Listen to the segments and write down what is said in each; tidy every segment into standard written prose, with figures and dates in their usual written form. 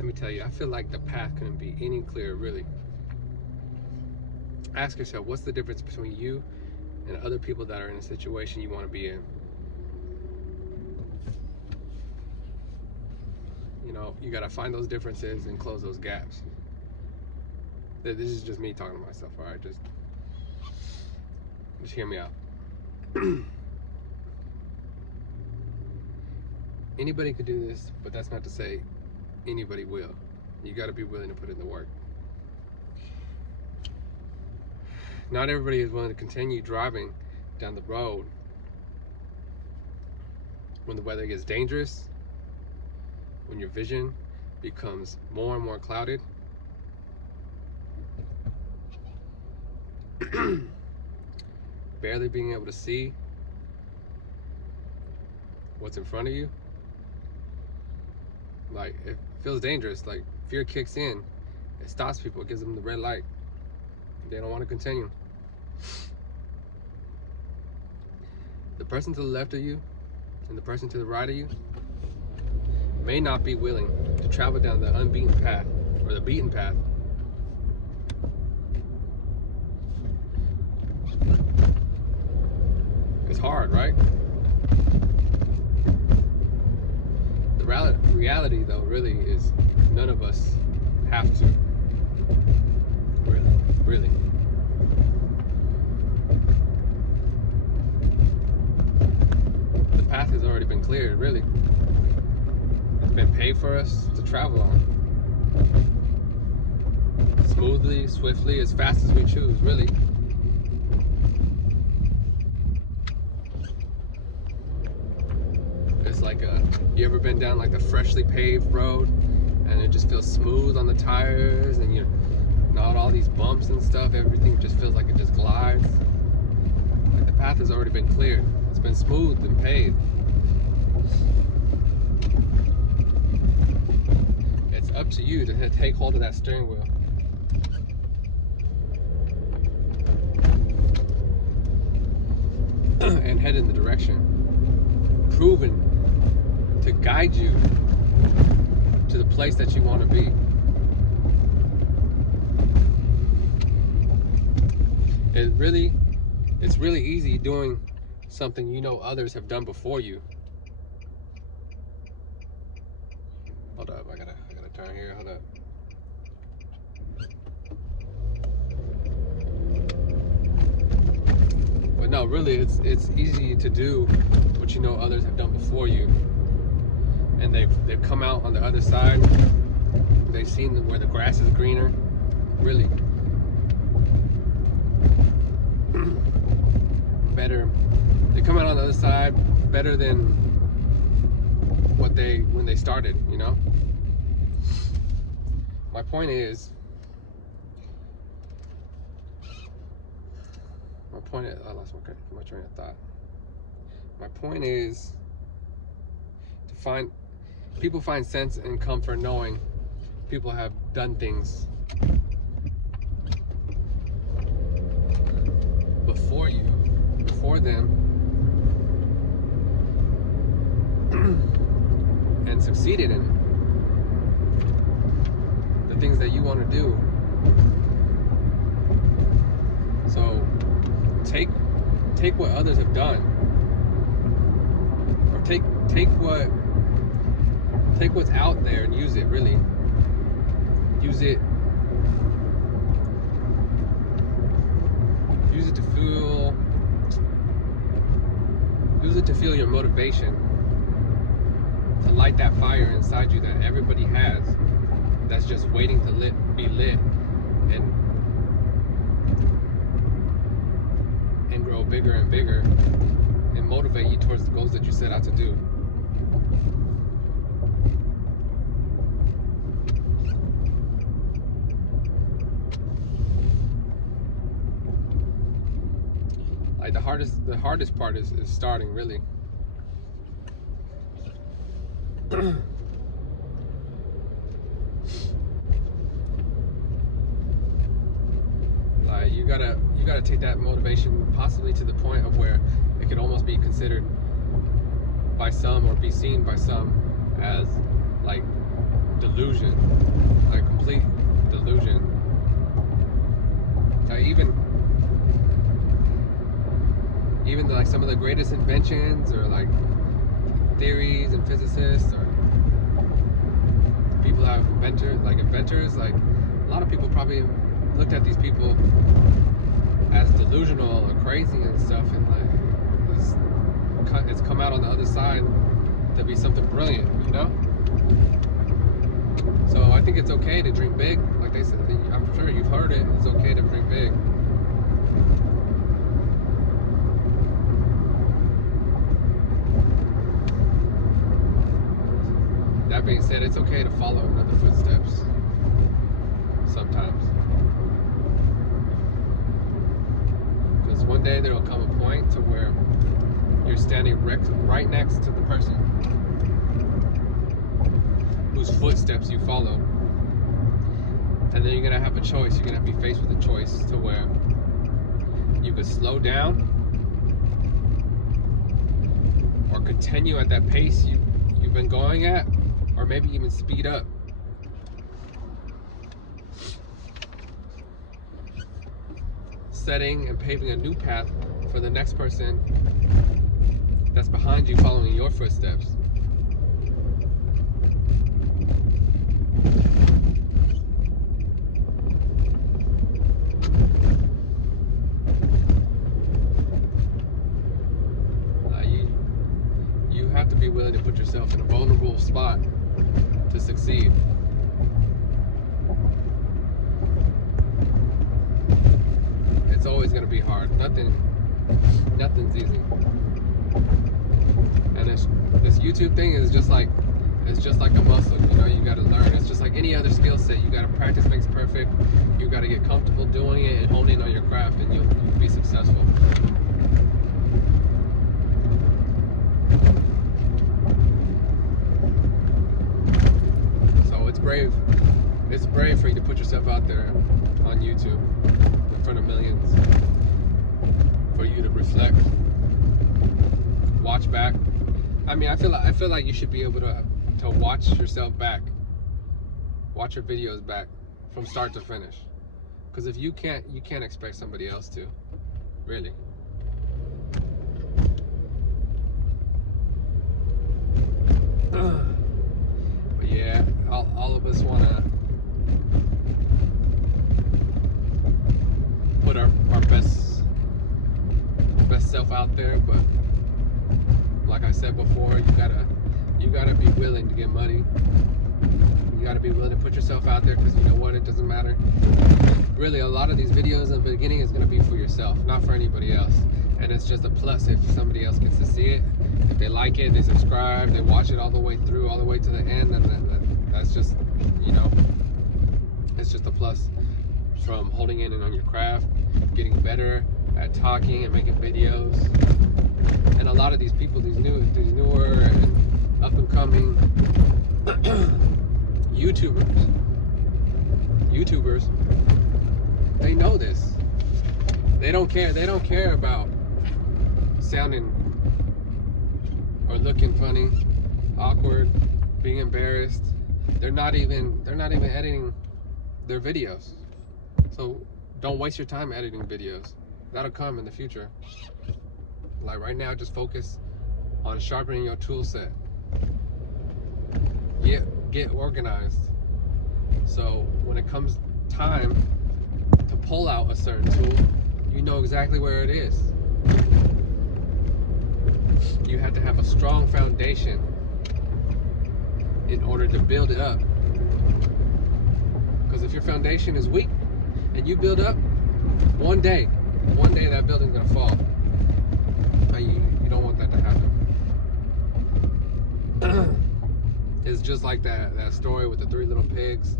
Let me tell you, I feel like the path couldn't be any clearer, really. Ask yourself, what's the difference between you and other people that are in a situation you want to be in? You know, you got to find those differences and close those gaps. This is just me talking to myself, all right? Just hear me out. Anybody could do this, but that's not to say anybody will. You got to be willing to put in the work. Not everybody is willing to continue driving down the road when the weather gets dangerous, when your vision becomes more and more clouded. Barely being able to see what's in front of you. Like, it feels dangerous. Like, fear kicks in. It stops people. It gives them the red light. They don't want to continue. The person to the left of you and the person to the right of you may not be willing to travel down the unbeaten path or the beaten path. It's hard, right? The reality, though, really is none of us have to. Really. The path has already been cleared, really. It's been paid for us to travel on. Smoothly, swiftly, as fast as we choose, really. It's like you ever been down like a freshly paved road and it just feels smooth on the tires and you're not all these bumps and stuff, everything just feels like it just glides. Like the path has already been cleared. It's been smoothed and paved. It's up to you to take hold of that steering wheel. And head in the direction proven to guide you to the place that you want to be. It's really easy doing something you know others have done before you. Hold up, I gotta turn here, hold up. But no, really, it's easy to do what you know others have done before you. And they've come out on the other side. They've seen where the grass is greener. Really. Better. They come out on the other side better than when they started, you know? My point is, I lost my train of thought. My point is people find sense and comfort knowing people have done things before them, and succeeded in it. The things that you want to do. So take what others have done, or take what's out there and use it. Really use it to feel your motivation, to light that fire inside you that everybody has, that's just waiting to be lit and grow bigger and bigger and motivate you towards the goals that you set out to do. Like the hardest part is starting, really. Like you gotta take that motivation possibly to the point of where it could almost be considered by some, or be seen by some, as like delusional. delusion, like complete delusion. Like even like some of the greatest inventions or like theories and physicists or people that have inventors, like a lot of people probably looked at these people as delusional or crazy and stuff, and like it's come out on the other side to be something brilliant, you know? So I think it's okay to dream big. Like they said, I'm sure you've heard it, it's okay to dream big. That being said, it's okay to follow in other footsteps sometimes. Because one day there will come a point to where you're standing right next to the person whose footsteps you follow. And then you're going to have a choice. You're going to be faced with a choice to where you could slow down or continue at that pace you've been going at, or maybe even speed up. Setting and paving a new path for the next person that's behind you following your footsteps. You have to be willing to put yourself in a vulnerable spot to succeed. It's always going to be hard. Nothing's easy. And this YouTube thing is just like a muscle, you know. You got to learn. It's just like any other skill set. You got to practice makes perfect. You got to get comfortable doing it and honing on your craft, and you'll be successful. So it's brave. It's brave for you to put yourself out there on YouTube in front of millions, for you to reflect, watch back. I mean, I feel like you should be able to watch yourself back, watch your videos back from start to finish. Because if you can't expect somebody else to, really. But yeah, all of us want to put our best self out there, but like I said before, you gotta be willing to get muddy. You gotta be willing to put yourself out there, because you know what, it doesn't matter. Really, a lot of these videos in the beginning is gonna be for yourself, not for anybody else. And it's just a plus if somebody else gets to see it. If they like it, they subscribe, they watch it all the way through, all the way to the end, and that's just, you know, it's just a plus from holding in on your craft, getting better at talking and making videos. And a lot of these people, these newer and up and coming YouTubers, they know this. They don't care about sounding or looking funny, awkward, being embarrassed. They're not even editing their videos. So don't waste your time editing videos. That'll come in the future. Like right now, just focus on sharpening your tool set. Get organized. So when it comes time to pull out a certain tool, you know exactly where it is. You have to have a strong foundation in order to build it up. Because if your foundation is weak and you build up, one day that building's gonna fall. You don't want that to happen. It's just like that story with the 3 little pigs,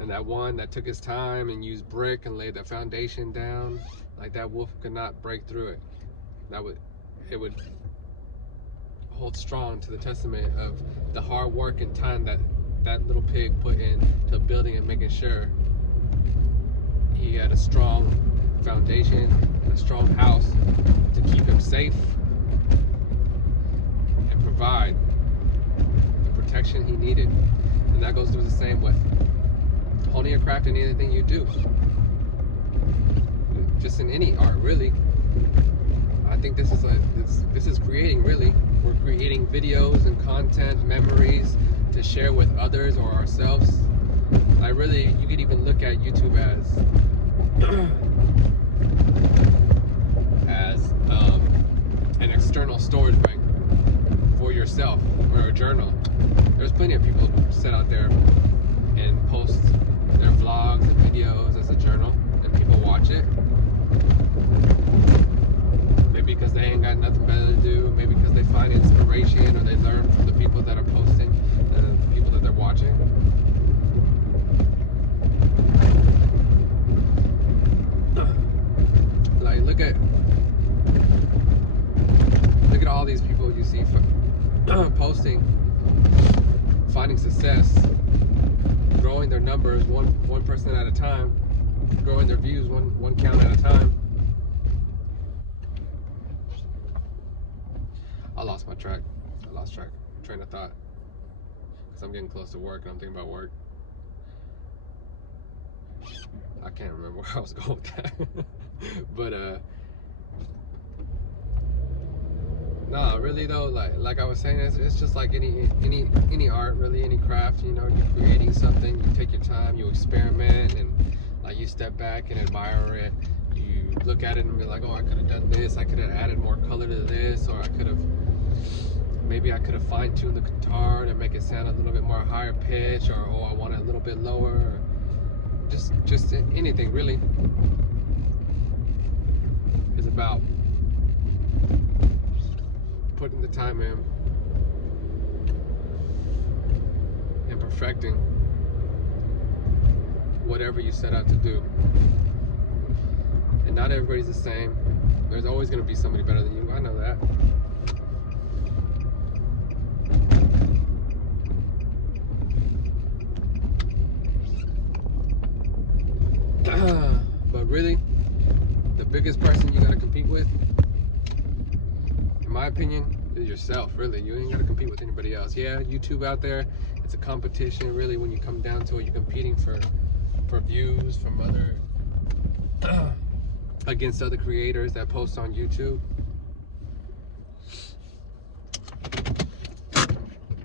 and that one that took his time and used brick and laid that foundation down. Like, that wolf could not break through it. It would hold strong to the testament of the hard work and time that little pig put in to building and making sure he had a strong foundation and a strong house to keep him safe and provide the direction he needed. And that goes through the same with honing your craft in anything you do. Just in any art, really. I think this is creating, really. We're creating videos and content, memories to share with others or ourselves. You could even look at YouTube as an external storage bank for yourself, or a journal. There's plenty of people who sit out there and post their vlogs and videos as a journal, and people watch it. Maybe because they ain't got nothing better to do, maybe because they find inspiration, or they learn from the people that are posting, the people that they're watching. Like, look at all these people you see posting, finding success, growing their numbers one person at a time, growing their views one count at a time. I lost track train of thought, because I'm getting close to work and I'm thinking about work. I can't remember where I was going with that. But no, really though, like I was saying, it's just like any art, really, any craft. You know, you're creating something, you take your time, you experiment, and like you step back and admire it. You look at it and be like, oh, I could have done this, I could have added more color to this, or maybe I could have fine-tuned the guitar to make it sound a little bit more higher pitch, or oh, I want it a little bit lower, or just anything, really. It's about putting the time in and perfecting whatever you set out to do. And not everybody's the same. There's always going to be somebody better than you. I know that. But really, the biggest person you got to compete with, in my opinion, is yourself. Really, you ain't got to compete with anybody else. Yeah, YouTube out there, it's a competition. Really, when you come down to it, you're competing for views from other against other creators that post on YouTube.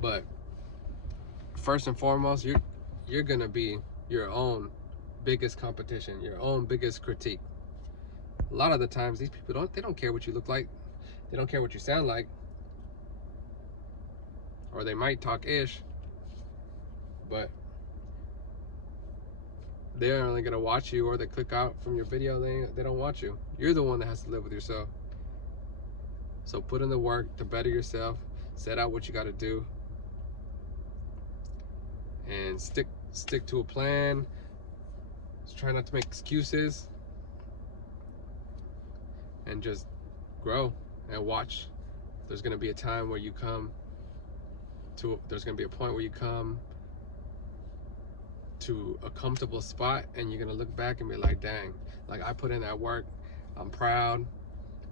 But first and foremost, you're gonna be your own biggest competition, your own biggest critique. A lot of the times, these people don't care what you look like, they don't care what you sound like, or they might talk ish, but they're only gonna watch you, or they click out from your video. They don't watch you. You're the one that has to live with yourself. So put in the work to better yourself. Set out what you got to do, and stick to a plan. Just try not to make excuses, and just grow and watch. There's gonna be a time where you come to. There's gonna be a point where you come to a comfortable spot, and you're gonna look back and be like, dang, like I put in that work, I'm proud,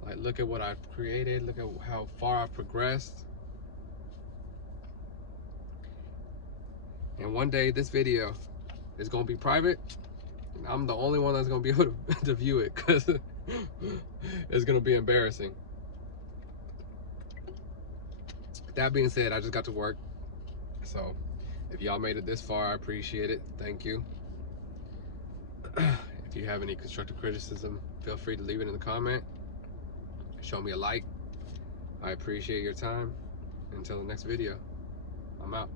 like look at what I've created, look at how far I've progressed. And one day this video is gonna be private, and I'm the only one that's gonna be able to view it, because it's gonna be embarrassing. That being said, I just got to work, so if y'all made it this far, I appreciate it. Thank you. If you have any constructive criticism, feel free to leave it in the comment. Show me a like. I appreciate your time. Until the next video, I'm out.